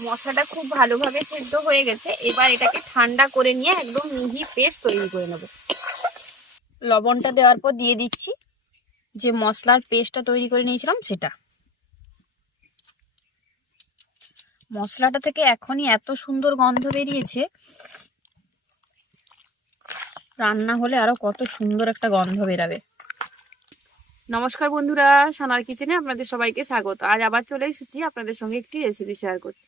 মশলাটা খুব ভালোভাবে সেদ্ধ হয়ে গেছে। এবার এটাকে ঠান্ডা করে নিয়ে একদম মিহি পেস্ট তৈরি করে নেব। লবণটা দেওয়ার পর দিয়ে দিচ্ছি। যে মশলার পেস্টটা তৈরি করে নিয়েছিলাম সেটা। মশলাটা থেকে এখনই এত সুন্দর গন্ধ বেরিয়েছে। রান্না হলে আরও কত সুন্দর একটা গন্ধ বেরাবে। নমস্কার বন্ধুরা, সানার কিচেনে আপনাদের সবাইকে স্বাগত। আজ আবার চলে এসেছি আপনাদের সঙ্গে একটি রেসিপি শেয়ার করতে।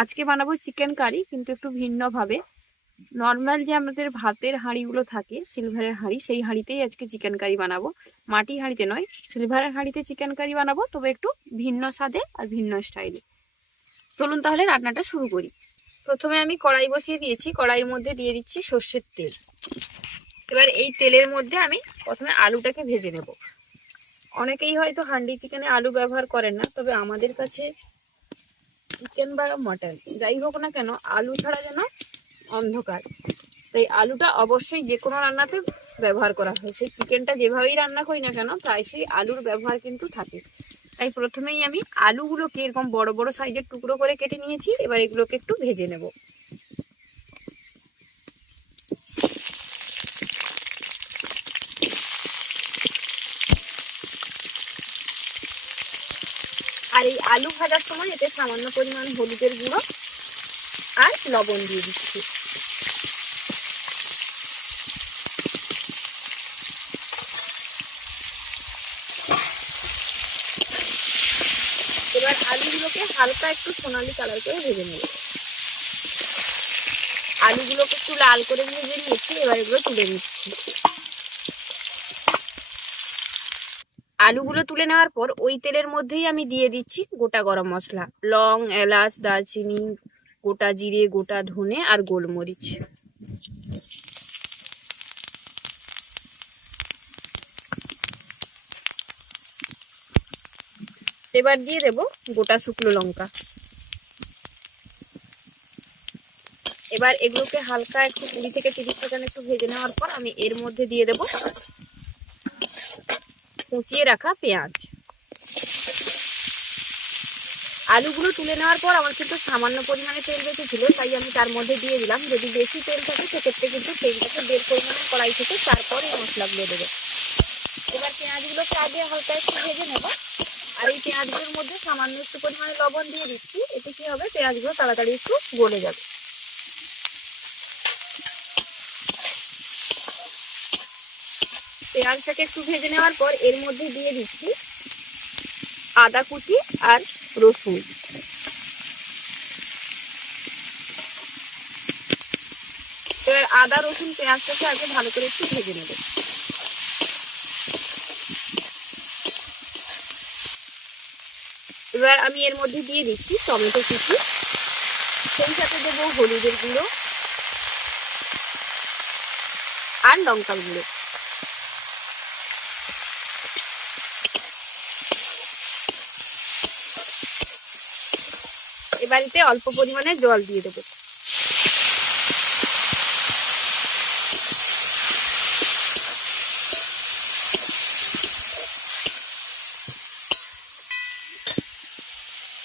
আজকে বানাবো চিকেন কারি কিন্তু একটু ভিন্নভাবে। নর্মাল যে আমাদের ভাতের হাঁড়িগুলো থাকে সিলভারের হাঁড়ি, সেই হাঁড়িতেই আজকে চিকেন কারি বানাবো। মাটি হাঁড়িতে নয় সিলভারের হাঁড়িতে চিকেন কারি বানাবো, তবে একটু ভিন্ন স্বাদে আর ভিন্ন স্টাইলে চলুন তাহলে রান্নাটা শুরু করি। প্রথমে আমি কড়াই বসিয়ে দিয়েছি, কড়াইয়ের মধ্যে দিয়ে দিচ্ছি সর্ষের তেল। এবার এই তেলের মধ্যে আমি প্রথমে আলুটাকে ভেজে নেব। অনেকেই হয়তো হান্ডি চিকেনে আলু ব্যবহার করেন না, তবে আমাদের কাছে চিকেন বা মটন, যাই হোক না কেন, আলু ছাড়া যেন অন্ধকার। তাই আলুটা অবশ্যই যে কোনো রান্নাতে ব্যবহার করা হয়। সেই চিকেনটা যেভাবেই রান্না করি না কেন, প্রায় সেই আলুর ব্যবহার কিন্তু থাকে। তাই প্রথমেই আমি আলুগুলোকে এরকম বড় বড় সাইজের টুকরো করে কেটে নিয়েছি, এবার এগুলোকে একটু ভেজে নেব। আর এই আলু ভাজার সময় এতে সামান্য পরিমাণ হলুদের গুঁড়ো আর লবণ দিয়ে দিচ্ছি। এবার আলুগুলোকে হালকা একটু সোনালি কালার করে ভেজে নেব। আলুগুলোকে একটু লাল করে ভেজে নিয়েছি, এবার এগুলো তুলে নিচ্ছি। আলুগুলো তুলে নেওয়ার পর ওই তেলের মধ্যেই আমি দিয়ে দিচ্ছি গোটা গরম মশলা। লং, এলাচ, দারচিনি, গোটা জিরে, গোটা ধনে আর গোলমরিচ। এবার দিয়ে দেব গোটা শুকনো লঙ্কা। এবার এগুলোকে হালকা একটু কুড়ি থেকে তিরিশ সেকেন্ড একটু ভেজে নেওয়ার পর আমি এর মধ্যে দিয়ে দেব কুচিয়ে রাখা পেঁয়াজ। আলুগুলো তুলে নেওয়ার পর আমার কিন্তু সামান্য পরিমাণে তেল বেঁচেছিল তাই আমি তার মধ্যে দিয়ে দিলাম। যদি বেশি তেল থাকে, সেক্ষেত্রে কিন্তু তেলটাকে বের পরিমাণে কড়াই থেকে, তারপর এই মশলাগুলো দেবো। এবার পেঁয়াজগুলোকে আগে হালকা একটু ভেজে নেব। আর এই পেঁয়াজগুলোর মধ্যে সামান্য একটু পরিমাণে লবণ দিয়ে দিচ্ছি, এতে কি হবে? পেঁয়াজগুলো তাড়াতাড়ি একটু গলে যাবে। পেঁয়াজটাকে একটু ভেজে নেওয়ার পর এর মধ্যে দিয়ে দিচ্ছি আদা কুচি আর রসুন। আদা, রসুন, পেঁয়াজটাকে আগে ভালো করে একটু ভেজে নেবে। এবার আমি এর মধ্যে দিয়ে দিচ্ছি টমেটো কুচি। সেই সাথে দেবো হলুদের গুঁড়ো আর লঙ্কার গুঁড়ো। এবারিতে অল্প পরিমাণে জল দিয়ে দেবো।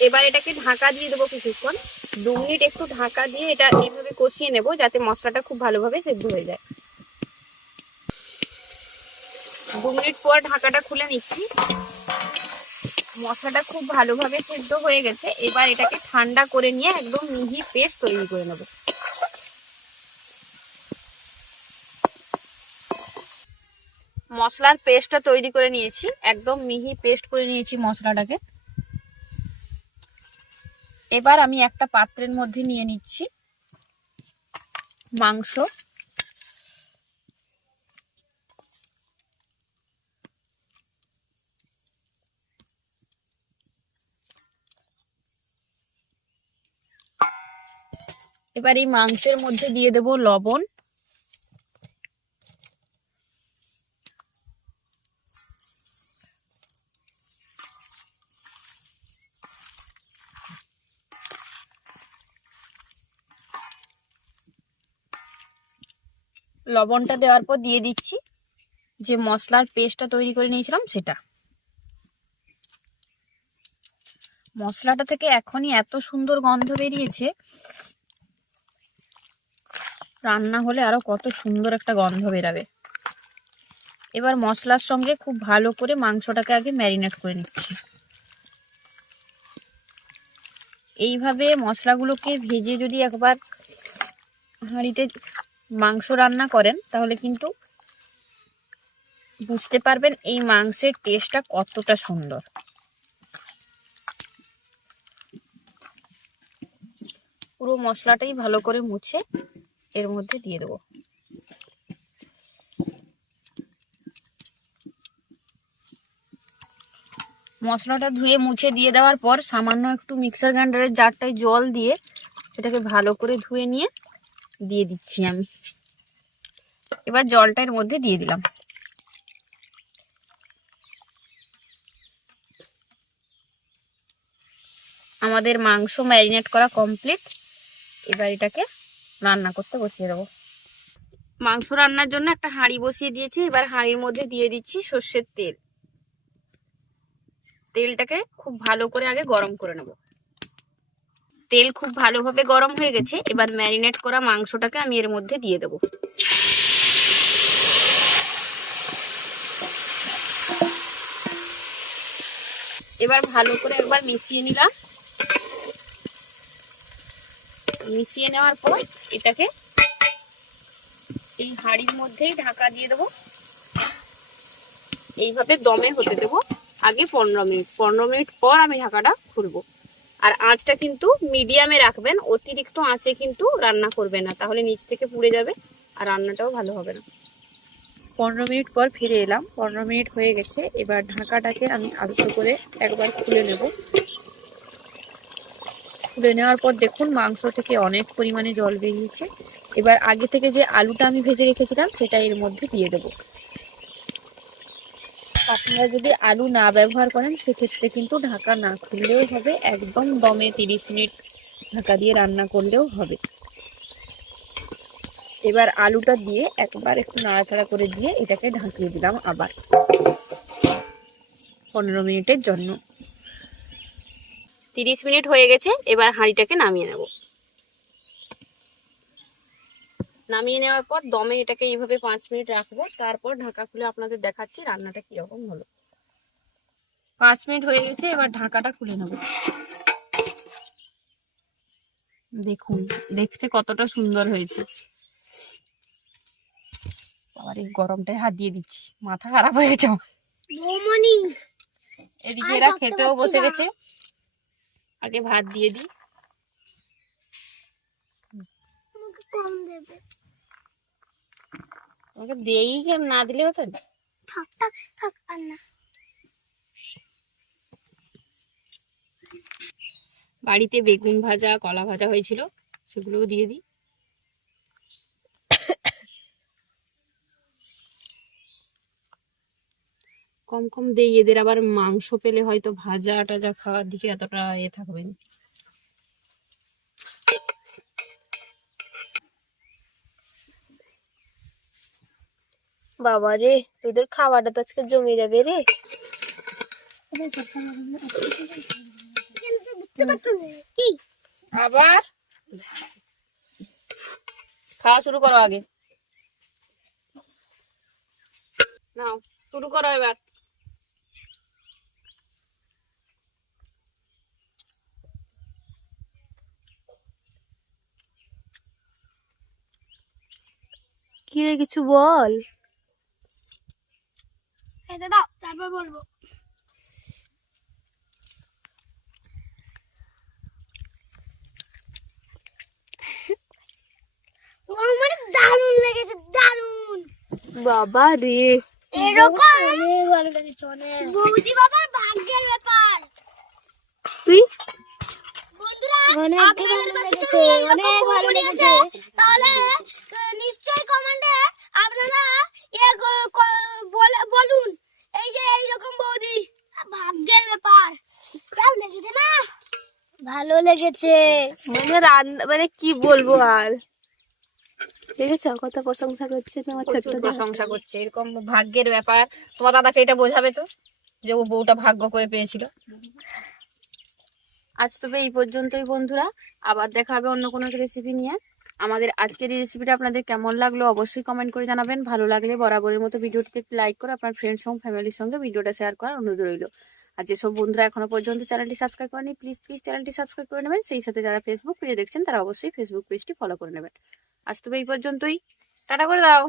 এবার এটাকে ঢাকা দিয়ে দেবো কিছুক্ষণ। দু মিনিট একটু ঢাকা দিয়ে এটা এইভাবে কষিয়ে নেব যাতে মশলাটা খুব ভালোভাবে সেদ্ধ হয়ে যায়। দু মিনিট পর ঢাকাটা খুলে নিচ্ছি। মশলাটা খুব ভালোভাবে সেদ্ধ হয়ে গেছে। এবার এটাকে ঠান্ডা করে নিয়ে একদম মিহি পেস্ট তৈরি করে নেব। মশলার পেস্টটা তৈরি করে নিয়েছি। একদম মিহি পেস্ট করে নিয়েছি মশলাটাকে। এবার আমি একটা পাত্রের মধ্যে নিয়ে নিচ্ছি মাংস। এবার এই মাংসের মধ্যে দিয়ে দেব লবণ। লবণটা দেওয়ার পর দিয়ে দিচ্ছি যে মশলার পেস্টটা তৈরি করে নিয়েছিলাম সেটা। মশলাটা থেকে এখনই এত সুন্দর গন্ধ বেরিয়েছে রান্না হলে আরও কত সুন্দর একটা গন্ধ বেরাবে। এবার মশলার সঙ্গে খুব ভালো করে মাংসটাকে আগে ম্যারিনেট করে নিচ্ছি। এইভাবে মশলাগুলোকে ভেজে যদি একবার হাঁড়িতে মাংস রান্না করেন, তাহলে কিন্তু বুঝতে পারবেন এই মাংসের টেস্টটা কতটা সুন্দর। পুরো মশলাটাই ভালো করে মুছে এর মধ্যে দিয়ে দেবো। মশলাটা ধুয়ে মুছে দিয়ে দেওয়ার পর সামান্য একটু মিক্সার গ্রাইন্ডারের জারটায় জল দিয়ে সেটাকে ভালো করে ধুয়ে নিয়ে দিয়ে দিচ্ছি আমি। এবার জলটা এর মধ্যে দিয়ে দিলাম। আমাদের মাংস ম্যারিনেট করা কমপ্লিট এবার এটাকে রান্না করতে বসিয়ে দেবো। মাংস রান্নার জন্য একটা হাঁড়ি বসিয়ে দিয়েছি, এবার হাঁড়ির মধ্যে দিয়ে দিচ্ছি সর্ষের তেল। তেলটাকে খুব ভালো করে আগে গরম করে নেব। তেল খুব ভালোভাবে গরম হয়ে গেছে, এবার ম্যারিনেট করা মাংসটাকে আমি এর মধ্যে দিয়ে দেবো। এবার ভালো করে একবার মিশিয়ে নিলাম। মিশিয়ে নেওয়ার পর এটাকে এই হাঁড়ির মধ্যেই ঢাকা দিয়ে দেবো। এইভাবে দমে হতে দেবো। আগে পনেরো মিনিট পনেরো মিনিট পর আমি ঢাকাটা খুলবো। আর আঁচটা কিন্তু মিডিয়ামে রাখবেন, অতিরিক্ত আঁচে কিন্তু রান্না করবে না। তাহলে নিচ থেকে পুড়ে যাবে আর রান্নাটাও ভালো হবে না। পনেরো মিনিট পর ফিরে এলাম। পনেরো মিনিট হয়ে গেছে। এবার ঢাকাটাকে আমি আলতো করে একবার খুলে নেব। খুলে নেওয়ার পর দেখুন মাংস থেকে অনেক পরিমাণে জল বেরিয়েছে। এবার আগে থেকে যে আলুটা আমি ভেজে রেখেছিলাম, সেটা এর মধ্যে দিয়ে দেবো। আপনারা যদি আলু না ব্যবহার করেন, সেক্ষেত্রে কিন্তু ঢাকা না খুললেও হবে, একদম দমে তিরিশ মিনিট ঢাকা দিয়ে রান্না করলেও হবে। এবার আলুটা দিয়ে একবার একটু নাড়াচাড়া করে দিয়ে এটাকে ঢাকিয়ে দিলাম আবার। পনেরো মিনিটের জন্য। তিরিশ মিনিট হয়ে গেছে এবার হাঁড়িটাকে নামিয়ে নেব। নামিয়ে নেওয়ার পর দমে এটাকে এইভাবে পাঁচ মিনিট রাখব তারপর ঢাকা খুলে আপনাদের দেখাচ্ছি রান্নাটা কীরকম হলো। পাঁচ মিনিট হয়ে গেছে এবার ঢাকাটা খুলে নেব। দেখুন দেখতে কতটা সুন্দর হয়েছে। আবার এই গরমটায় হাত দিয়ে দিচ্ছি মাথা খারাপ হয়ে গেছে। এদিকে এরা খেতেও বসে গেছে। আগে ভাত দিয়ে দিই। আমাকে কম দেবে। আমাকে দেই কেন? না দিলে হতো না? থাক থাক থাক আর না। বাড়িতে বেগুন ভাজা কলা ভাজা হয়েছিল সেগুলোও দিয়ে দিই। কম কম দেই এদের আবার মাংস পেলে হয়তো ভাজা টাজা খাওয়ার দিকে এতটা এ থাকবে না। বাবা রে তোদের খাবারটা তো আজকে জমে যাবে রে। আবার? খাওয়া শুরু করো আগে। নাও শুরু করো এবার। কি রে কিছু বল। খেতে দাও তারপর বলব। আমার দারুণ লেগেছে দারুণ। বাবা রে। এরকম অনেক ভালো লেগেছে অনেক। বৌদি বাবার ভাগ্যের ব্যাপার। তুই? বন্ধুরা অনেক ভালো লেগেছে, অনেক ভালো লেগেছে। আছে, তাহলে আহ, নিশ্চয়ই কমেন্টে আপনারা ইয়ে ক- ক- বলে- বলুন এই যে এইরকম বৌদি ভাগ্যের ব্যাপার কেমন লেগেছে না ভালো লেগেছে। মানে রান্না মানে কি বলব আর? দেখেছ কত প্রশংসা করছে তোমার ছোট্ট প্রশংসা করছে এরকম ভাগ্যের ব্যাপার। তোমার দাদাকে এটা বোঝাবে তো যে ও বউটা ভাগ্য করে পেয়েছিল। আজ তবে এই পর্যন্তই বন্ধুরা আবার দেখা হবে অন্য কোনো রেসিপি নিয়ে। আমাদের আজকের এই রেসিপিটা আপনাদের কেমন লাগল অবশ্যই কমেন্ট করে জানাবেন। ভালো লাগলে বরাবরের মতো ভিডিওটিতে একটি লাইক করে আপনার ফ্রেন্ডস এবং ফ্যামিলির সঙ্গে ভিডিওটা শেয়ার করার অনুরোধ রইল। আর যেসব বন্ধুরা এখনও পর্যন্ত চ্যানেলটি সাবস্ক্রাইব করেনি প্লিজ প্লিজ চ্যানেলটি সাবস্ক্রাইব করে নেবেন। সেই সাথে যারা ফেসবুক পেজে দেখছেন, তারা অবশ্যই ফেসবুক পেজটি ফলো করে নেবেন। আজ তবে এই পর্যন্তই। টাটা করে দাও।